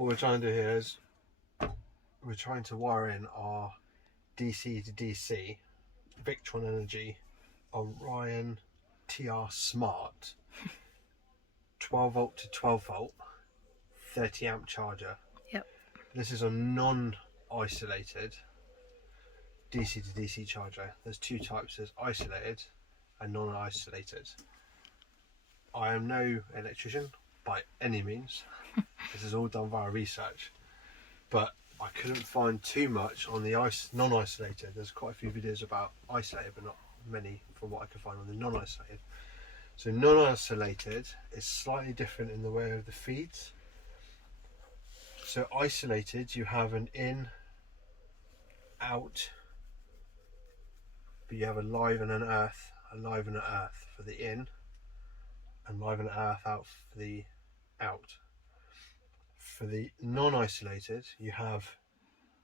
what we're trying to do here is we're trying to wire in our DC to DC Victron Energy Orion TR Smart 12 volt to 12 volt 30 amp charger. Yep. This is a non-isolated DC to DC charger. There's two types, there's isolated and non-isolated. I am no electrician by any means. This is all done via research, but I couldn't find too much on the non-isolated. There's quite a few videos about isolated, but not many from what I could find on the non-isolated. So non-isolated is slightly different in the way of the feeds. So isolated, you have an in, out, but you have a live and an earth, a live and an earth for the in, and live and an earth out for the out. For the non-isolated, you have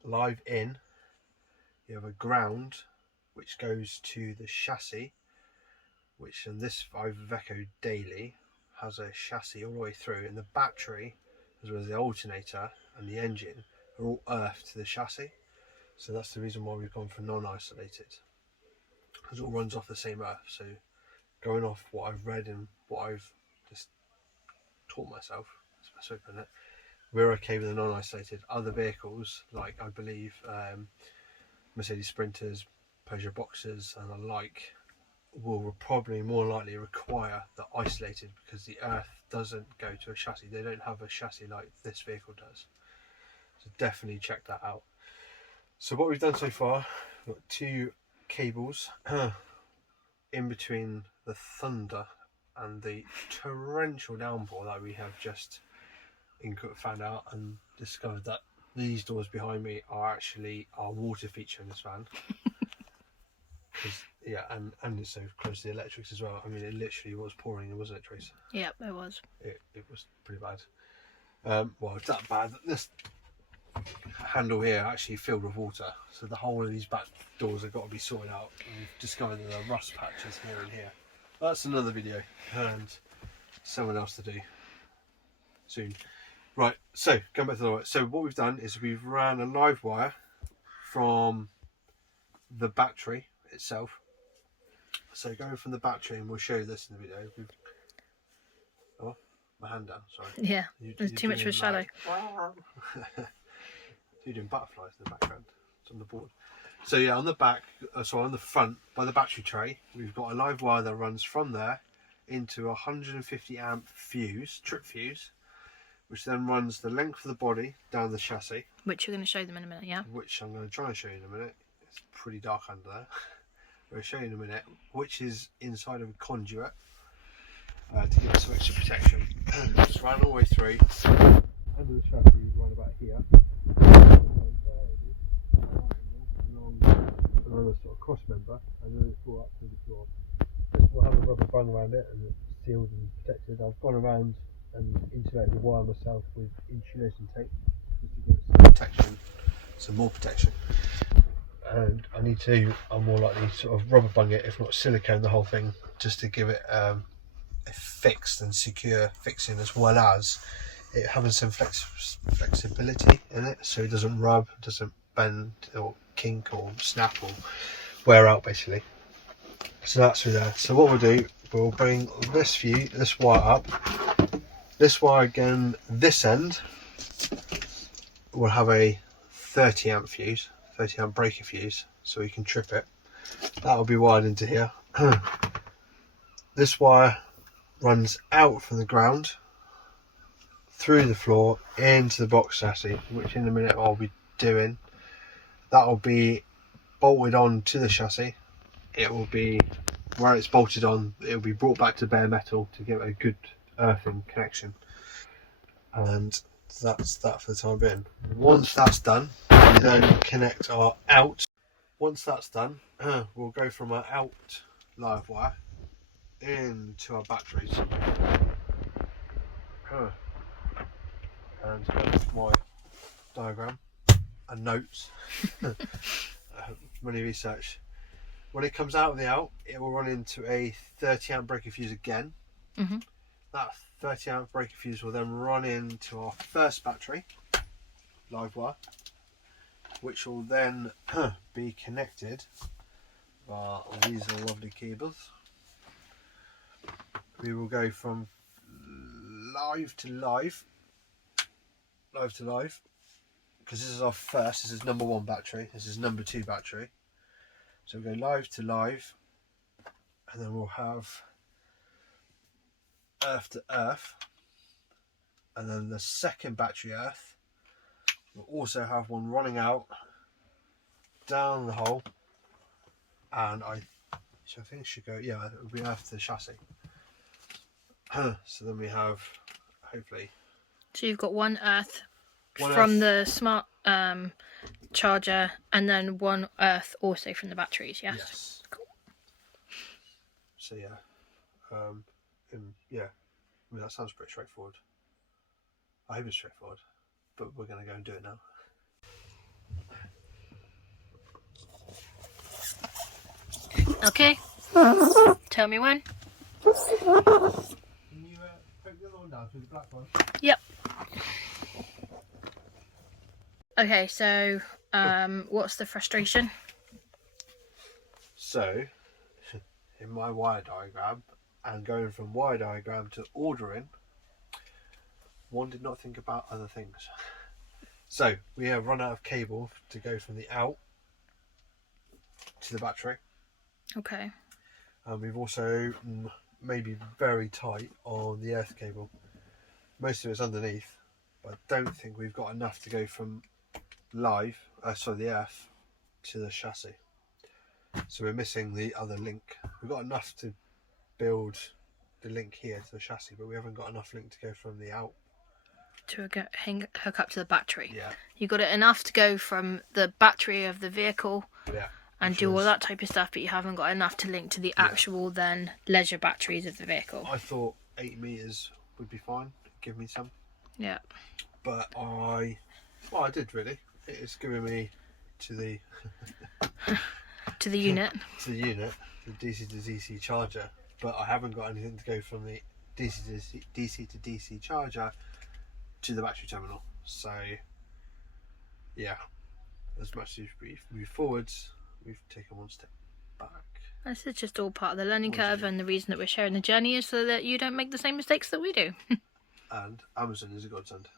live in, you have a ground which goes to the chassis, which in this Iveco daily has a chassis all the way through, and the battery as well as the alternator and the engine are all earthed to the chassis. So that's the reason why we've gone for non-isolated, because it all runs off the same earth. So going off what I've read and what I've just taught myself, that's the best way to put it, we're okay with the non-isolated. Other vehicles, like I believe Mercedes Sprinters, Peugeot Boxers and the like, will probably more likely require the isolated, because the earth doesn't go to a chassis. They don't have a chassis like this vehicle does. So definitely check that out. So what we've done so far, we've got two cables in between the thunder and the torrential downpour that we have just found out and discovered that these doors behind me are actually our water feature in this van. Yeah, and it's so close to the electrics as well. I mean, it literally was pouring, wasn't it, Trace? Yep, it was. It was pretty bad. Well, it's that bad that this handle here actually filled with water. So the whole of these back doors have got to be sorted out. And we've discovered that there are rust patches here and here. That's another video and someone else to do soon. Right, so going back to the wire. So what we've done is we've ran a live wire from the battery itself. So going from the battery, and we'll show you this in the video. Oh, my hand down, sorry. Yeah, there's too much of a shadow. You're doing butterflies in the background. It's on the board. So yeah, on the back, on the front, by the battery tray, we've got a live wire that runs from there into a 150 amp fuse, trip fuse, which then runs the length of the body down the chassis. Which you're going to show them in a minute, yeah? Which I'm going to try and show you in a minute. It's pretty dark under there. We'll show you in a minute, which is inside of a conduit to give us some extra protection. Just ran all the way through. Under the chassis, we run about here. Along a sort of cross member, and then it's brought up to the floor. This will have a rubber band around it, and it's sealed and protected. I've gone around and insulated the wire myself with insulation tape just to give it some protection, some more protection. And I need to, I'm more likely sort of rubber bung it, if not silicone the whole thing, just to give it a fixed and secure fixing, as well as it having some flexibility in it, so it doesn't rub, doesn't bend or kink or snap or wear out basically. So that's through there. So what we'll do, we'll bring this wire up. This wire again, this end will have a 30 amp fuse, 30 amp breaker fuse, so we can trip it. That will be wired into here. This wire runs out from the ground, through the floor, into the box chassis, which in a minute I'll be doing. That will be bolted on to the chassis. It will be, where it's bolted on, it will be brought back to bare metal to give it a good earthing connection. And that's that for the time being. Once that's done, we then connect our out. Once that's done, we'll go from our out live wire into our batteries. And going with my diagram and notes, money research. When it comes out of the out, it will run into a 30 amp breaker fuse again. That 30 amp breaker fuse will then run into our first battery, live wire, which will then be connected by these lovely cables. We will go from live to live, because this is our first, this is number 1 battery, this is number 2 battery. So we'll go live to live, and then we'll have earth to earth, and then the second battery earth we'll also have one running out down the hole, and I think it should go, yeah, it'll be earth to the chassis. So then we have, hopefully, So you've got one earth One from earth. the smart charger, and then one earth also from the batteries. Yes. Cool. So yeah, yeah. I mean, that sounds pretty straightforward. I hope it's straightforward, but we're going to go and do it now. Okay. Tell me when. Can you poke the other one down through the black one? Yep. Okay, so what's the frustration? So, in my wire diagram, and going from wire diagram to ordering, one did not think about other things. So, we have run out of cable to go from the out to the battery. Okay. And we've also maybe very tight on the earth cable. Most of it's underneath, but I don't think we've got enough to go from the earth to the chassis. So we're missing the other link. We've got enough to build the link here to the chassis, but we haven't got enough link to go from the out To hook up to the battery. Yeah. You got it enough to go from the battery of the vehicle. Yeah. And do all that type of stuff, but you haven't got enough to link to the actual then leisure batteries of the vehicle. I thought 8 meters would be fine. Give me some. Yeah. But I did really. It's giving me to the to the unit. to the unit, the DC to DC charger. But I haven't got anything to go from the DC to DC charger to the battery terminal. So yeah, as much as we've moved forwards, we've taken one step back. This is just all part of the learning curve, and the reason that we're sharing the journey is so that you don't make the same mistakes that we do. And Amazon is a godsend.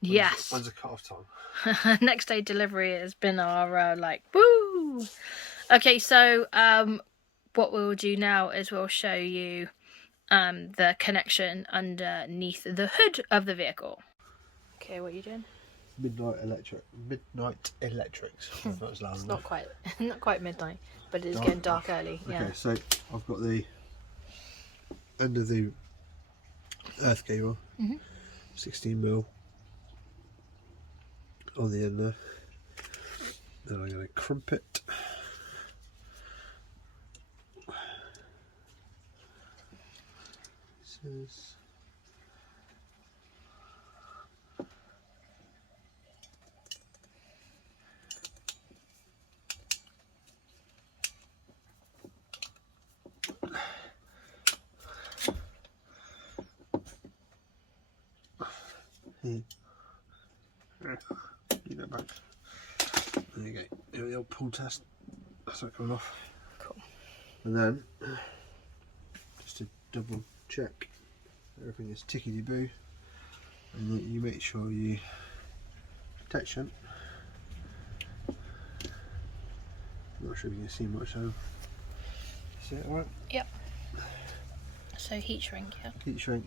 Yes. When's the cut-off time? Next day delivery has been our woo. Okay, so what we'll do now is we'll show you the connection underneath the hood of the vehicle. Okay, what are you doing? Midnight electrics. If that was loud It's enough. not quite midnight, but it is getting dark early. Yeah. Okay, so I've got the end of the earth cable, 16mm on the end there. Then I'm going to crimp it. This is you go back. There you go. Here the old pull test. That's not coming off. Cool. And then just to double check everything is tickety boo, and then you make sure you protection. I'm not sure if you can see much though. See it alright? Yep. So heat shrink, yeah. Heat shrink.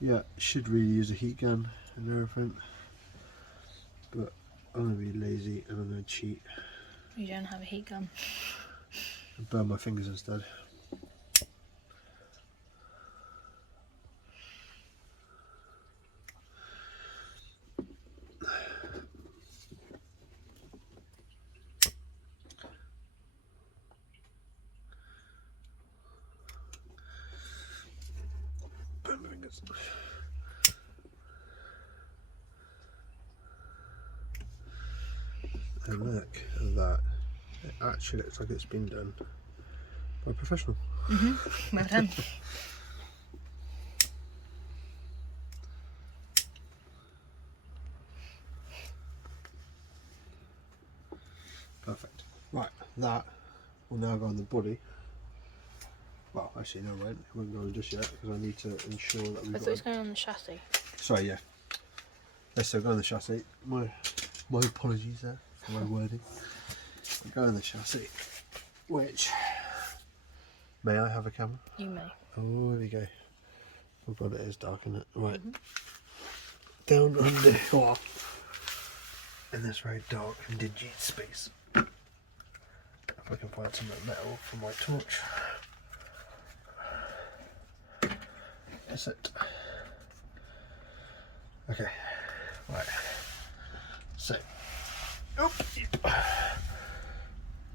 Yeah, should really use a heat gun and everything, but I'm going to be lazy and I'm going to cheat. You don't have a heat gun. And burn my fingers instead. Burn my fingers. And look at that. It actually looks like it's been done by a professional. Well done. that will now go on the body. Well, actually, no, it won't go on just yet because I need to ensure that we've I thought it was going on the chassis. Sorry, yeah. Let's still go on the chassis. My apologies there for my wording. I'll go on the chassis, which... May I have a camera? You may. Oh, there we go. Oh god, it is dark, isn't it? Right. Down under oh, in this very dark and dingy space. If I can find some metal for my torch. That's it. Okay. Right. So. Oh,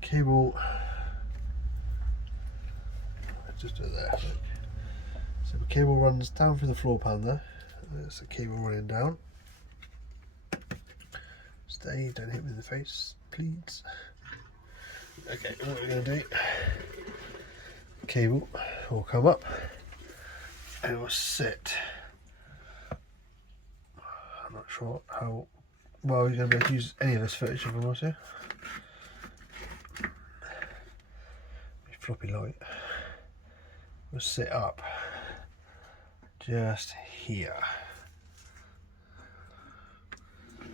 cable. Just do it there. So the cable runs down through the floor pan there. There's the cable running down. Stay, don't hit me in the face, please. Okay, what we're going to do, the cable will come up and it will sit. I'm not sure how well you're going to be able to use any of this footage if I'm honest here. Floppy light. We'll sit up just here.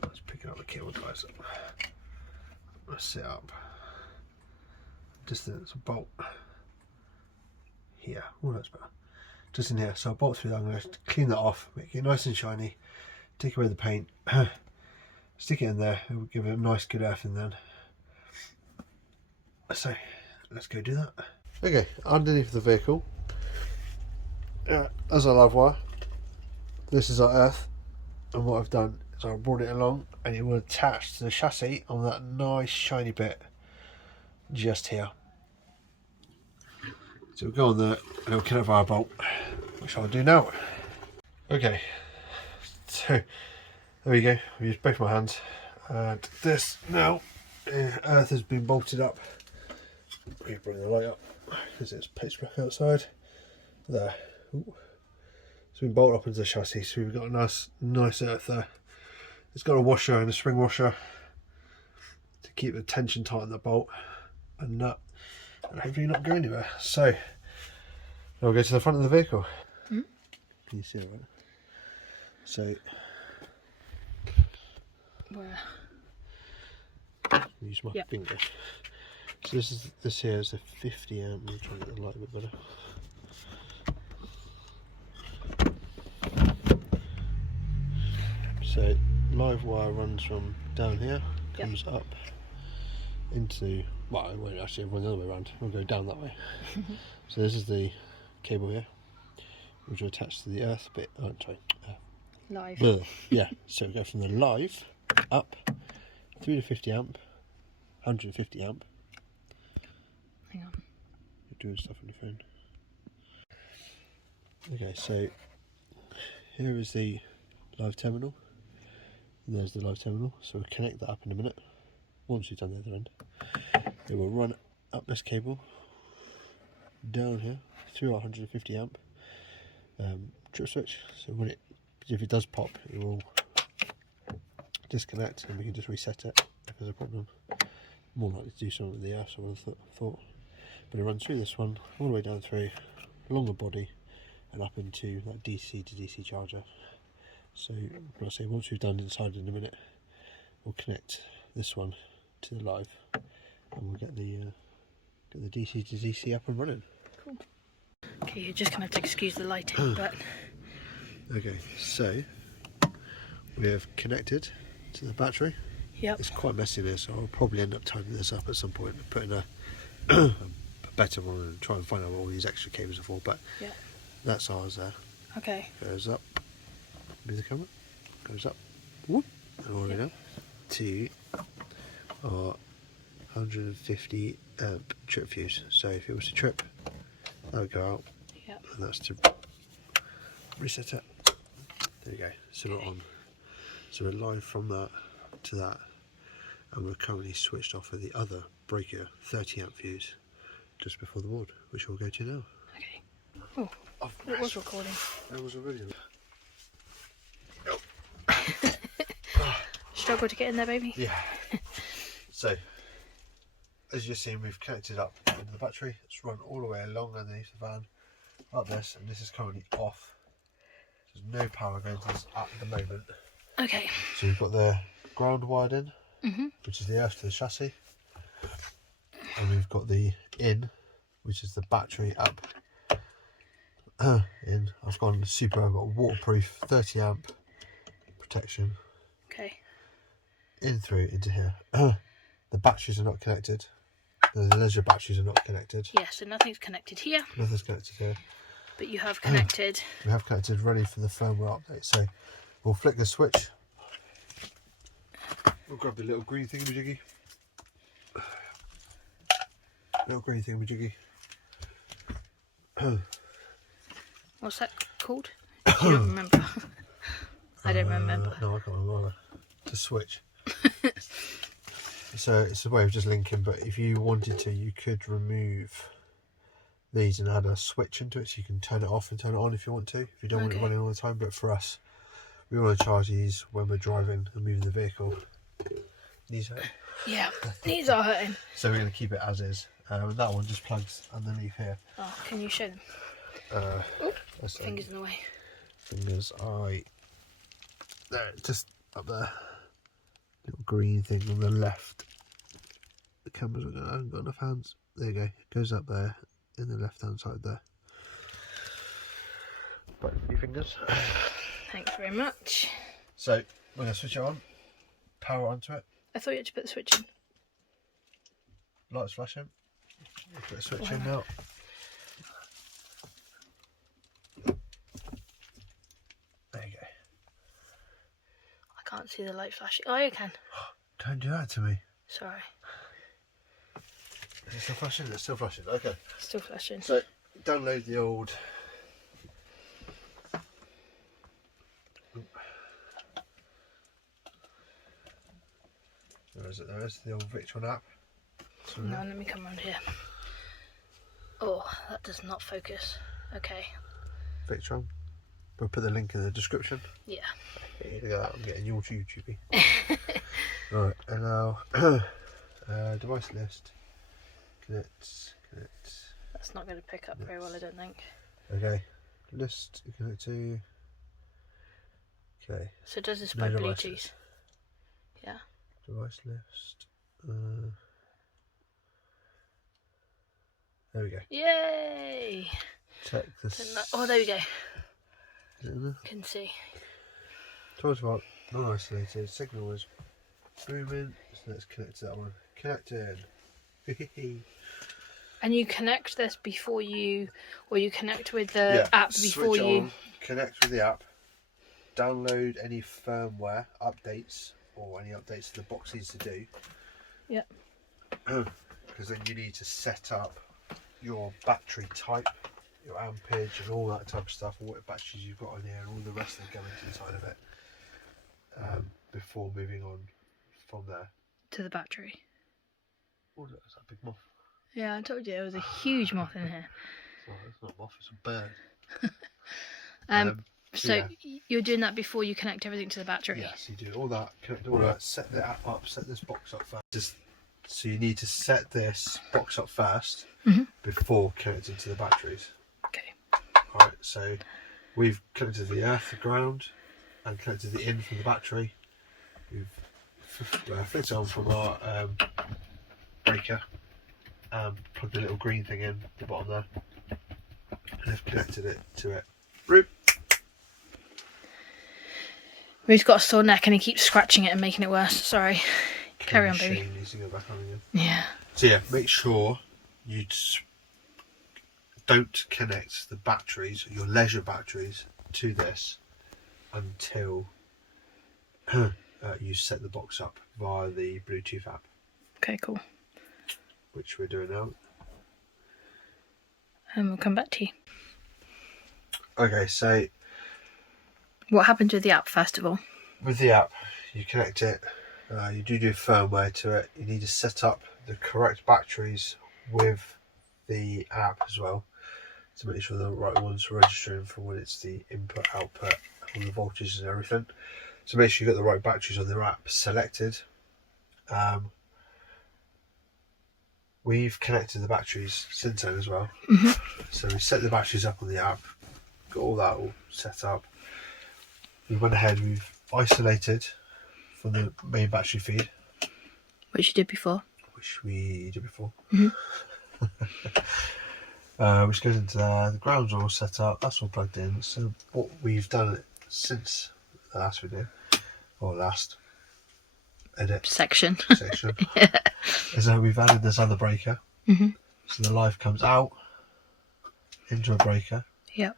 Let's pick up the cable ties up. We'll sit up just there's a bolt here. Oh, that's better. Just in here. So I'll bolt through that. I'm going to clean that off, make it nice and shiny, take away the paint, stick it in there, and we'll give it a nice good earth in then. So let's go do that. Okay, underneath the vehicle, as a live wire, this is our earth, and what I've done is I've brought it along and it will attach to the chassis on that nice shiny bit just here. So we'll go on there and it'll connect via a bolt, which I'll do now. Okay, so there we go, I've used both my hands, and this now, earth has been bolted up. We bring the light up because it's pitch black outside. There. Ooh. It's been bolted up into the chassis, so we've got a nice earth there. It's got a washer and a spring washer to keep the tension tight on the bolt and nut, and hopefully not go anywhere. So now we'll go to the front of the vehicle. Can you see it right? So where? Use my finger. So this here is a 50 amp. I'm trying to get the light a bit better. So live wire runs from down here, comes up into, well, it won't actually run the other way around, we'll go down that way. So this is the cable here, which will attach to the earth bit, Live. Yeah, so we go from the live up through to 50 amp, 150 amp. Hang on. You're doing stuff on your phone. Okay, so here is the live terminal. And there's the live terminal, so we'll connect that up in a minute. Once we've done the other end, it will run up this cable down here through our 150 amp trip switch. So when if it does pop, it will disconnect and we can just reset it if there's a problem. More likely to do something with the earth, I would have thought. But it runs through this one, all the way down through, along the body, and up into that DC to DC charger. So, like I say, once we've done inside in a minute, we'll connect this one to the live, and we'll get the DC to DC up and running. Cool. Okay, you're just gonna have to excuse the lighting, but. Okay, so we have connected to the battery. Yep. It's quite messy there, so I'll probably end up tightening this up at some point and putting a better one and try and find out what all these extra cables are for. But that's ours there. Okay. Goes up. Move the camera. Goes up. Whoop, and all the way down to our 150 amp trip fuse. So if it was to trip, that would go out. Yep. And that's to reset it. There you go. So we're on. So we're live from that to that, and we're currently switched off of the other breaker 30 amp fuse just before the board, which we'll go to now. Okay. Oh, it was recording. It was already. Struggle to get in there, baby? Yeah. So as you've seen, we've connected up into the battery. It's run all the way along underneath the van, like this, and this is currently off. There's no power going to this at the moment. Okay. So you've got the ground wired in, which is the earth to the chassis, and we've got the in, which is the battery up. In. I've gone super. I've got waterproof 30 amp protection. Okay. In through into here. The batteries are not connected. The leisure batteries are not connected. Yeah, so nothing's connected here. Nothing's connected here. But you have connected. We have connected, ready for the firmware update. So we'll flick the switch. We'll grab the little green thingamajiggy. Little green thingamajiggy. What's that called? You don't remember? I don't remember. No, I can't remember. It's a switch. So it's a way of just linking, but if you wanted to, you could remove these and add a switch into it, so you can turn it off and turn it on if you want to, if you don't want it running all the time. But for us, we want to charge these when we're driving and moving the vehicle. Knees hurt? Yeah, knees are hurting. So we're going to keep it as is. That one just plugs underneath here. Oh, can you show them? Fingers in the way. Fingers, there, just up there. Little green thing on the left. The camera's I haven't got enough hands. There you go. It goes up there in the left hand side there. Both your fingers. Thanks very much. So we're going to switch it on. Power onto it. I thought you had to put the switch in. Lights flashing. Put the switch in now. There you go. I can't see the light flashing. Oh, you can. Don't do that to me. Sorry. Is it still flashing? It's still flashing. Okay. Still flashing. So download the old. Where is it? There is the old Victron app. No, let me come around here. Oh, that does not focus. Okay. Victron. We'll put the link in the description. Yeah. Here you go. I'm getting your YouTubey. Right, and now device list. Connect. That's not going to pick up very well, I don't think. Okay. List. Connect to. Okay. So does this by Bluetooth? Yeah. Device list. There we go. Yay! Check this. Oh, there we go. Is it in there? Can see. 12 volt, non-isolated. Signal is booming. So let's connect to that one. Connected. And you connect this before you, or you connect with the app before switch you. On, connect with the app. Download any firmware updates or any updates the box needs to do. Yep. Because then you need to set up your battery type, your ampage, and all that type of stuff, and what batteries you've got in here, and all the rest that go inside of it. Before moving on from there to the battery. Oh, look, that's that big moth. Yeah, I told you there was a huge moth in here. It's not a moth, it's a bird. So you're doing that before you connect everything to the battery? Yes, you do all that, connect all that, set the app up, set this box up first. So you need to set this box up first before connecting to the batteries. Okay. Alright, so we've connected the earth, the ground, and connected the in from the battery. We've flipped it on from our breaker and plugged the little green thing in at the bottom there. And they've connected it to it. Roop. Ruth's got a sore neck and he keeps scratching it and making it worse. Sorry. Carry on, baby. Needs to go back on again. Yeah. So yeah, make sure you don't connect the batteries, your leisure batteries, to this until you set the box up via the Bluetooth app. Okay, cool. Which we're doing now. And we'll come back to you. Okay, so what happens with the app first of all? With the app, you connect it. You do firmware to it. You need to set up the correct batteries with the app as well to make sure the right ones are registering for when it's the input, output, all the voltages and everything. So make sure you got the right batteries on the app selected. we've connected the batteries since then as well. Mm-hmm. So we set the batteries up on the app, got all that all set up. We went ahead, we've isolated from the main battery feed, Which you did before. which we did before. Mm-hmm. Which goes into there. The ground's all set up. That's all plugged in. So what we've done since the last video, or last edit Section. is that we've added this other breaker. Mm-hmm. So the live comes out into a breaker. Yep.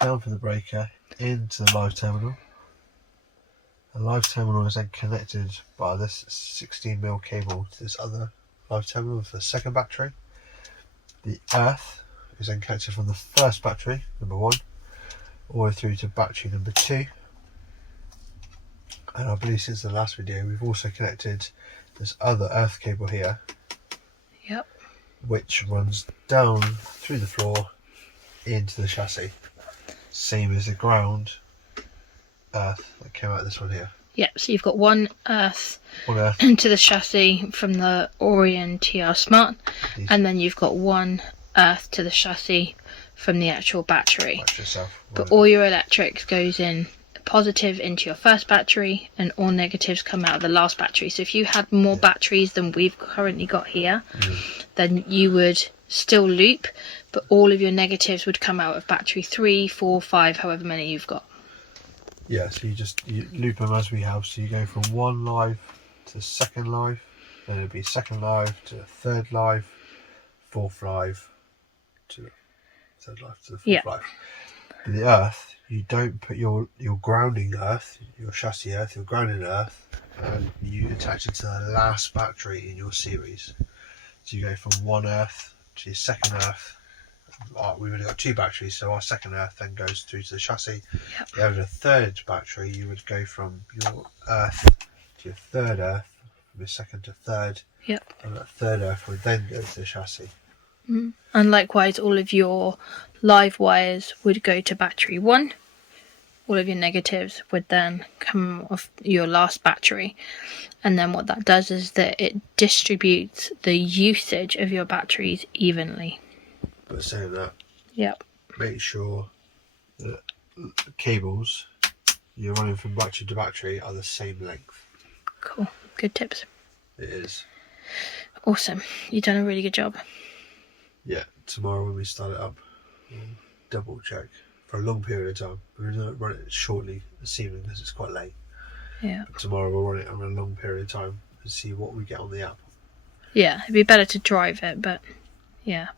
Down from the breaker into the live terminal. The live terminal is then connected by this 16mm cable to this other live terminal for the second battery. The earth is then connected from the first battery, number 1, all the way through to battery number 2. And I believe since the last video we've also connected this other earth cable here. Yep. Which runs down through the floor into the chassis. Same as the ground earth that came out of this one here. Yep, so you've got one earth Earth. into the chassis from the Orion TR Smart, and then you've got one earth to the chassis from the actual battery. But all your electrics goes in positive into your first battery, and all negatives come out of the last battery. So if you had more batteries than we've currently got here, then you would still loop, but all of your negatives would come out of battery 3, 4, 5, however many you've got. Yeah, so you loop them as we have. So you go from one live to second live, then it'll be second live to third live, fourth live to third live to the fourth live. But the earth, you don't put your grounding earth, your chassis earth, your grounding earth, and you attach it to the last battery in your series. So you go from one earth to your second earth. We've only got 2 batteries, so our second earth then goes through to the chassis. If you had a third battery, you would go from your earth to your third earth, from your second to third, and that third earth would then go to the chassis. And likewise, all of your live wires would go to battery 1. All of your negatives would then come off your last battery. And then what that does is that it distributes the usage of your batteries evenly. But saying that, make sure that the cables you're running from battery to battery are the same length. Cool. Good tips. It is. Awesome. You've done a really good job. Yeah, tomorrow when we start it up, we'll double check for a long period of time. We're going to run it shortly this evening because it's quite late. Yeah. But tomorrow we'll run it over a long period of time and see what we get on the app. Yeah, it'd be better to drive it, but yeah.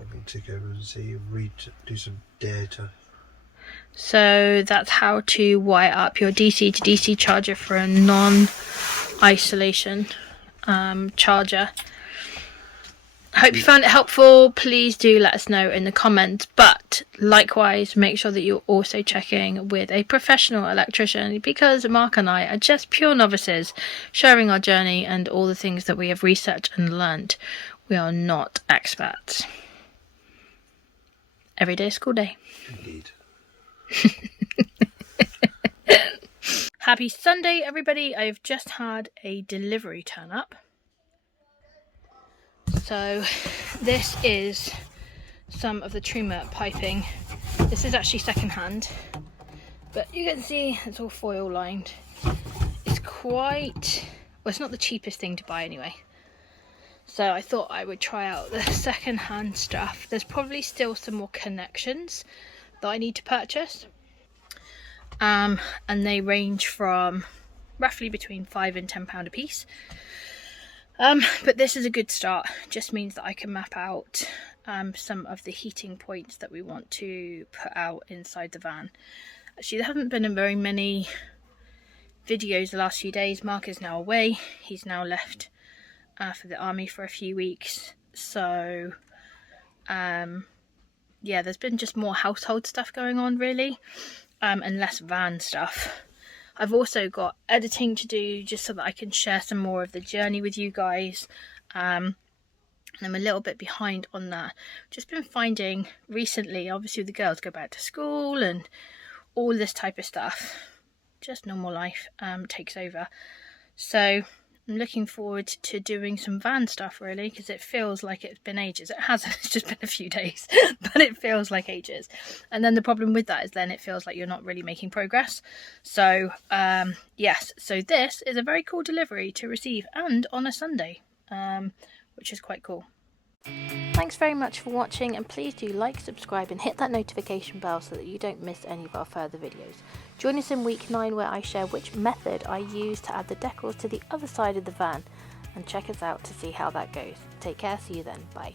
I'm going to take over and see, do some data. So that's how to wire up your DC to DC charger for a non-isolation charger. I hope you found it helpful. Please do let us know in the comments, but likewise make sure that you're also checking with a professional electrician, because Mark and I are just pure novices sharing our journey and all the things that we have researched and learnt. We are not experts. Every day is school day. Indeed. Happy Sunday, everybody. I've just had a delivery turn up. So this is some of the Truma piping. This is actually second hand, but you can see it's all foil lined. It's quite, well, it's not the cheapest thing to buy anyway. So I thought I would try out the second hand stuff. There's probably still some more connections that I need to purchase. And they range from roughly between £5 and £10 a piece. But this is a good start. Just means that I can map out some of the heating points that we want to put out inside the van. Actually, there haven't been very many videos the last few days. Mark is now away. He's now left for the army for a few weeks. So, yeah, there's been just more household stuff going on, really, and less van stuff. I've also got editing to do just so that I can share some more of the journey with you guys. And I'm a little bit behind on that. Just been finding recently, obviously the girls go back to school and all this type of stuff. Just normal life takes over. So I'm looking forward to doing some van stuff, really, because it feels like it's been ages. It hasn't, it's just been a few days, but it feels like ages. And then the problem with that is then it feels like you're not really making progress. So yes, so this is a very cool delivery to receive, and on a Sunday, which is quite cool. Thanks very much for watching, and please do like, subscribe and hit that notification bell so that you don't miss any of our further videos. Join us in week 9 where I share which method I use to add the decals to the other side of the van, and check us out to see how that goes. Take care, see you then, bye.